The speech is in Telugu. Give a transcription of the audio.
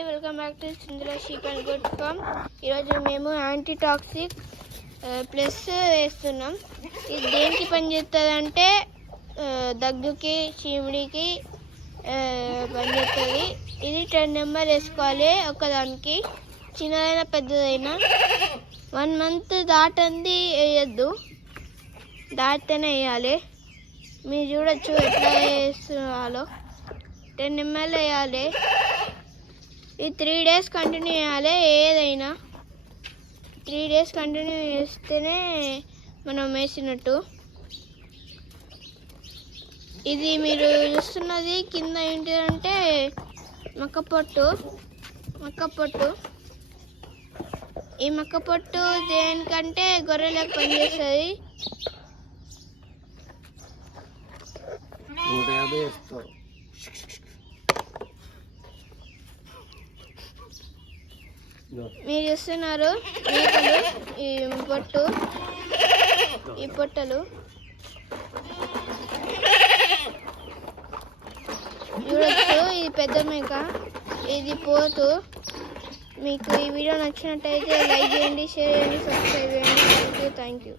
వెల్కమ్ బ్యాక్ టు సింధుల షీప్ అండ్ గుడ్ ఫామ్. ఈరోజు మేము యాంటీటాక్సిక్ ప్లస్ వేస్తున్నాం. ఇది దేనికి పనిచేస్తుంది అంటే దగ్గుకి చీమిడికి పనిచేస్తుంది. ఇది 10 నెంబర్ వేసుకోవాలి ఒకదానికి, చిన్నదైనా పెద్దదైనా. 1 మంత్ దాటంది వేయద్దు, దాటితేనే వేయాలి. మీరు చూడొచ్చు ఎట్లా వేసుకోవాలో. 10 ml వేయాలి. ఇది 3 days కంటిన్యూ చేయాలి. ఏదైనా 3 days కంటిన్యూ చేస్తేనే మనం వేసినట్టు. ఇది మీరు చూస్తున్నది కింద ఏంటిదంటే మక్కపొట్టు. ఈ మక్కపొట్టు దేనికంటే గొర్రెలకు పనిచేస్తుంది. మీరు చూస్తున్నారు మేకలు, ఈ పొట్టలు చూడొచ్చు. ఇది పెద్ద మేక, ఇది పోతు. మీకు ఈ వీడియో నచ్చినట్టయితే లైక్ చేయండి, షేర్ చేయండి, సబ్స్క్రైబ్ చేయండి. Thank you.